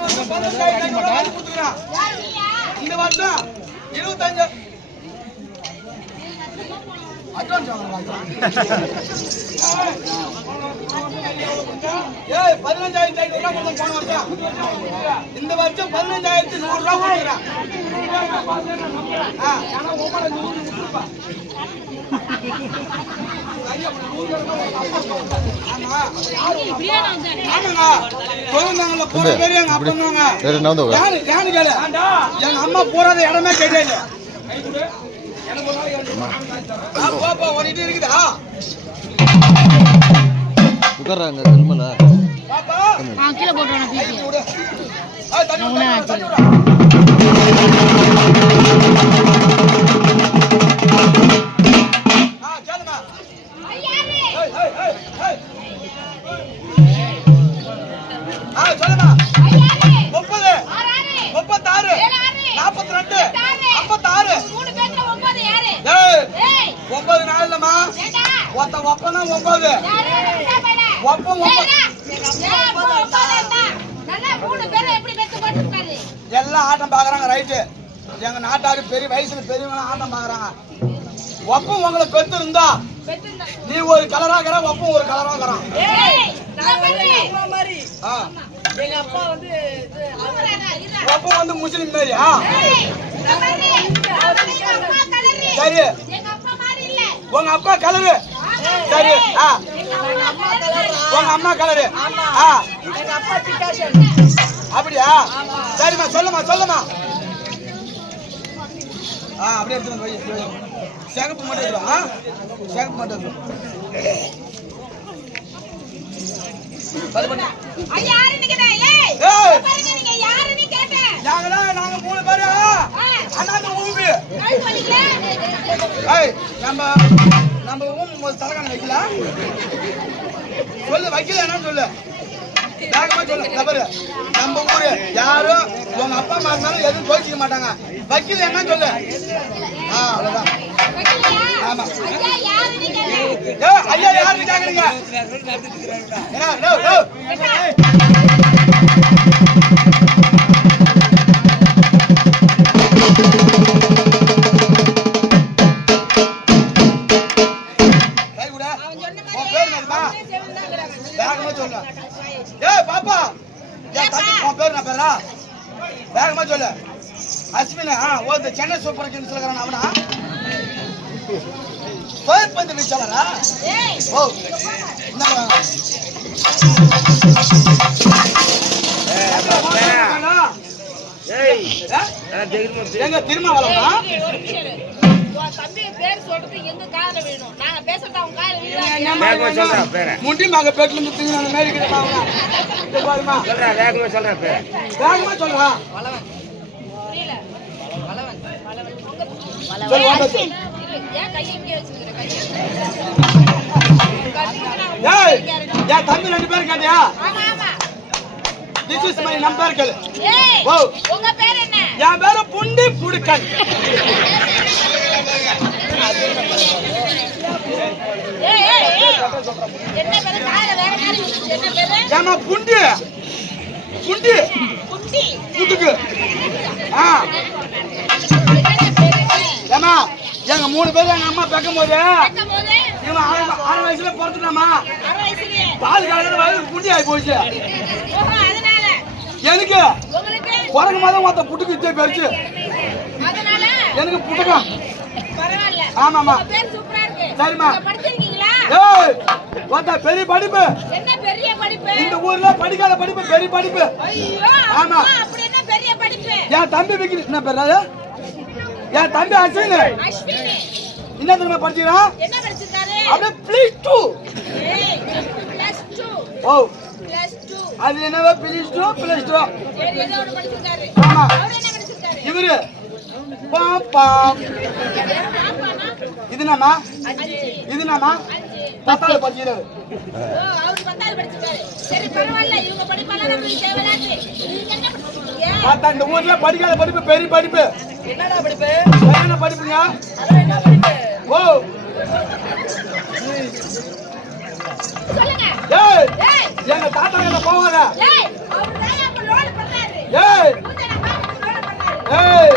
வருஷம் பதினஞ்சாயிரத்தி ஐநூறு ரூபாய் கொடுத்துக்கிறான் இந்த வருஷம் இருபத்தஞ்சு அட்வான்ஸ் ஏய் பதினஞ்சாயிரத்தி ஐநூறு ரூபாய் கொடுத்து போன வருஷம். இந்த வருஷம் பதினஞ்சாயிரத்தி நூறு ரூபாய் கொடுக்குறான் எங்க அம்மா போறாத இடமே இருக்குதா? உட்கார்றாங்க திருமல பாப்பா கீழே போட்டுறேன் ஆ, ஆ, முப்பது முப்பத்தாறு நாற்பத்தி ரெண்டு ஐம்பத்தாறு ஒன்பது நாள் இல்லம்மா. ஒத்த ஒப்பனா ஒன்பது. ஒப்பம் ஒப்பம். எல்லாம் ஆட்டம் பாக்குறாங்க ரைட்டு எங்க நாட்டாரு பெரிய வயசுல பெரியவங்க ஆட்டம் பாக்குறாங்க ஒப்பம் உங்களை பெத்து இருந்தா நீ ஒரு கலராகிற ஒப்பம் ஒரு கலராகிறான் எங்க வந்து ஒப்பம் வந்து முஸ்லிம் மாரியா சரி. உங்க அப்பா கலரு சரி ஆ. உங்க அம்மா கலரு. அப்படியா? சரிம்மா சொல்லுமா சொல்லுமா ஆ அப்படியே எடுத்து வை. சிகப்பு மட்டும் ஆ. சிகப்பு மட்டும் நாங்க மூணு பேரு. அண்ணாந்து ஊம்பி. நம்ம நம்ம ஊம் ஒரு தலைகாணி வைக்கலாம் சொல்லு வைக்கல என்னன்னு சொல்லு. வேகமா சொல்லு தவறு. நம்ம ஊரு யாரும் உங்க அப்பா அம்மா இருந்தாலும் எதுவும் கோச்சிக்க மாட்டாங்க. வக்கீல் என்னன்னு சொல்லு. ஆ அவ்வளவுதான். ஆமா. ஐயா யாரு கேக்குறீங்க அவங்க காதுல வீழாது. முண்டி மக பேட்ல இருந்து தூக்கி அந்த மாதிரி இருக்கிற பாவனா இந்த பாருமா. வேகமா சொல்றா. ஏன் ஏய் தம்பி ரெண்டு பேரும் கேட்டியா? திஸ் இஸ் மை நம்பர் கேளு ஓ உங்க பேர் என்ன? என் பேரு புண்டி புடுக்கன். ஏமா புண்டி. புண்டி. ஆ. ஏமா எங்க மூணு பேரும் எங்க அம்மா பெக்கும் போது இவன் ஆறு வயசுல பிறந்துட்டாமா பால் கலந்து வயசு புண்டி ஆகி போச்சு. எனக்கு? குரங்கு மாதிரி மொத்த புட்டுக்கு இத்தே பெருச்சு எனக்கு பரவாயில்ல. ஆமாமா சரிம்மா. ஏய் மொத்த பெரிய படிப்பு. என்ன பெரிய படிப்பு? இந்த ஊர்ல படிக்காத படிப்பு பெரிய படிப்பு. ஐயோ ஆமா. அப்படி என்ன பெரிய படிப்பு? என் தம்பி விக்கி என்ன பேர்? என் தம்பி அஸ்வின். அஸ்வினி. என்ன தெரியுமா படிச்சுக்கிறான்? என்ன படிச்சிருக்காரு? அப்படியே பிளீஸ் டூ ஏய் பிளஸ் டூ ஓ. அது என்னவோ பிளீஸ் டூ பிளஸ் டூ ஆமா. இவரு. பாப்பாம் இது என்னம்மா? இது என்னம்மா? பத்தாவது படிச்சிருக்கீங்க? பார்த்தா இந்த ஊர்ல படிக்காத படிப்பு பெரிய படிப்பு. என்னடா படிப்பு? என்ன படிப்புங்க ஓ. சொல்லுங்க. ஏய் ஏய், எங்க தாத்தா கிட்ட போவாத ஏய், அப்ப பண்ணாரு. பண்ணாரு. ஏய்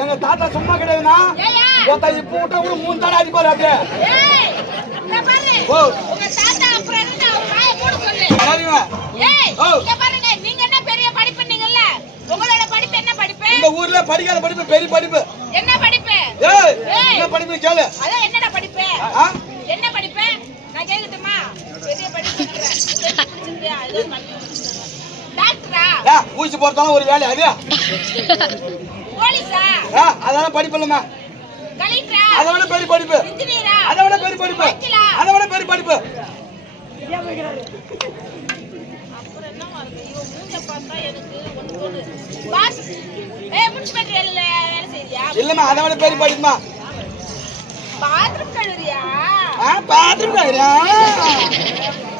எங்க தாத்தா சும்மா இப்ப விட்டா கூட மூணு தடவை அப்படியே ஏய், பாரு. ஓ. உங்க தாத்தா அப்புறம் இருந்து அவர் வாயை மூட சொல்லு. சரிங்க ஏய். இங்க பாருங்க, நீங்க என்ன பெரிய படிப்புன்னீங்கல்ல? உங்களோட படிப்பு என்ன படிப்பு? இந்த ஊர்ல படிக்காத படிப்பு பெரிய படிப்பு என்ன படிப்பு? ஏய். என்ன படிப்பு கேளு அதான் என்னடா படிப்பு? என்ன படிப்பு? நான் கேக்கட்டுமா? பெரிய? ஏ, ஊசி போறதாலும் ஒரு வேலை அது போலீஸா? ஆ, அதெல்லாம் படிப்பு இல்லம்மா கலெக்டரா? அதை விட பெரிய படிப்பு இன்ஜினியரா? அதை விட பெரிய படிப்பு வக்கீலா? அதை விட பெரிய படிப்பு அப்புறம் என்னவா இருக்கு? இவன் மூஞ்ச பார்த்தா எனக்கு. பாஸ், வேலை செய்றியா? இல்லம்மா அதை விட பெரிய படிப்புமா bathroom கழுவுறியா? ஆ பாத்ரூம் கழுவுறியா?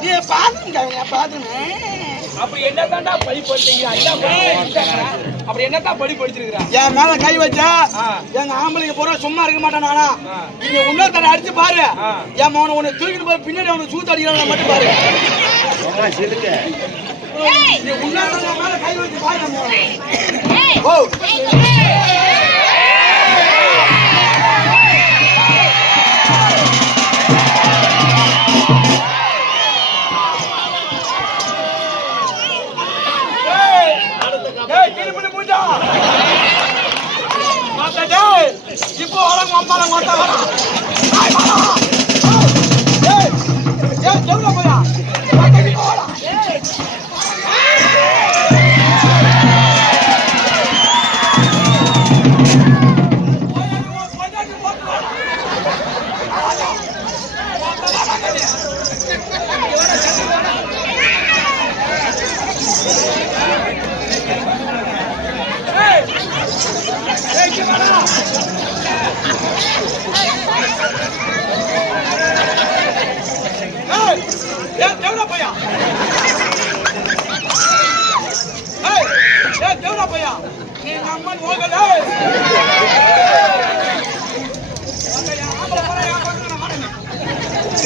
நீ பாத்ரூம் கழுவுறியா பாத்ரூம்? அப்படி என்னதான்டா படி படிச்சீங்க ஐயா அப்படி என்னதான் படி படிச்சிருக்கிறா? என் மேல கை வச்சா ஆ. எங்க ஆம்பளைங்க பூரா சும்மா இருக்க மாட்டான் நானா. நீங்க இன்னொருத்தர அடிச்சு பாரு. ஆ. என் மகனை உன்னை தூக்கிட்டு போய் பின்னாடி அவனை சூத்து அடிக்கிறான் மட்டும் பாரு. நீ இன்னொருத்தர மேல கை வச்சு பாரு ஓ. இப்போ வரங்க அம்மால மாத்தா வரா ஆய் வரா ஏய் ஏய் ஜவுல போயா மாத்தா இப்போ வரா ஏய் ஏய் ஜவுல போயா ஏய் ஏய் ஜவுல போயா நீ நம்மன் போகல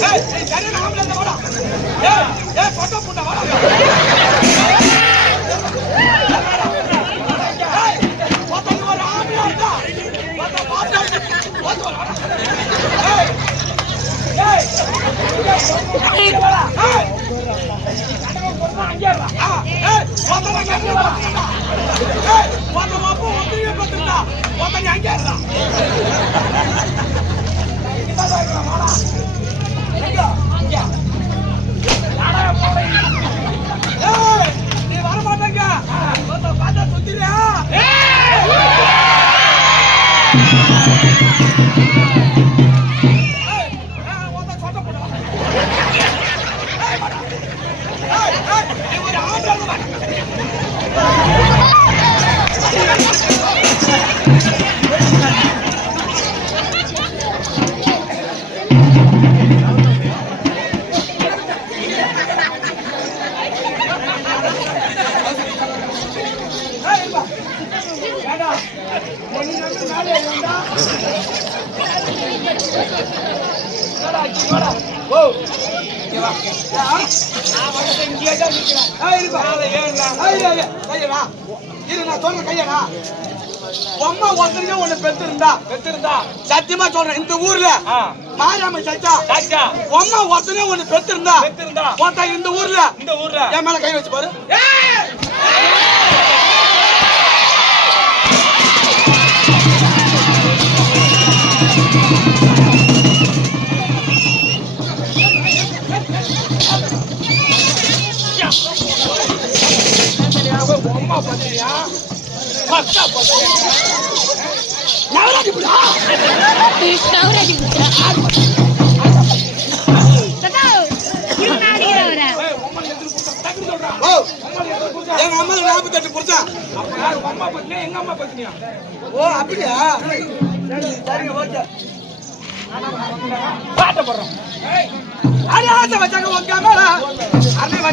ஏய் நீ சரி நாமல இந்த வாடா ஏய் ஏய் பட்ட புட்ட வாடா ஏய் பத்த ஒரு ஆம்பளை இருந்தா பத்த பாத்து பத்த வாடா ஏய் ஏய் இங்க வாடா ஏய் ஆ, ஏய், ஒருத்தனை அங்கே இரு வா. ஏய், ஒருத்தன் அப்பா ஒருத்தனையே பார்த்திருந்தா, ஒருத்தன் நீ அங்கே இருடா. இதான் இருக்கிற மாடா. எங்க? இங்க. யாரா போற? ஏய், நீ வர மாட்டேங்க. ஒருத்தன் பார்த்தா சுத்திரியா? ஏய், அம்மா ஒருத்தரையே ஒண்ணு பெத்திருந்தா பெற்றிருந்தா சத்தியமா சொல்றேன் இந்த ஊர்ல. ஆ மாரியாமன் சச்சா டாக்டா அம்மா ஒருத்தனே ஒண்ணு பெத்திருந்தா பெற்றிருந்தா ஒருத்தன் இந்த ஊர்ல. இந்த ஊர்ல என் மேல கை வச்சு பாரு. நவராஜி புடா ஓ எங்க எங்க அம்மாவுக்கு நாற்பத்தெட்டு புருஷன் அம்மா எங்க அம்மா பத்தினியா ஓ அப்படியா பாட்ட போடுறோம். அடி ஆசை வச்சாங்க உங்க அண்ணன்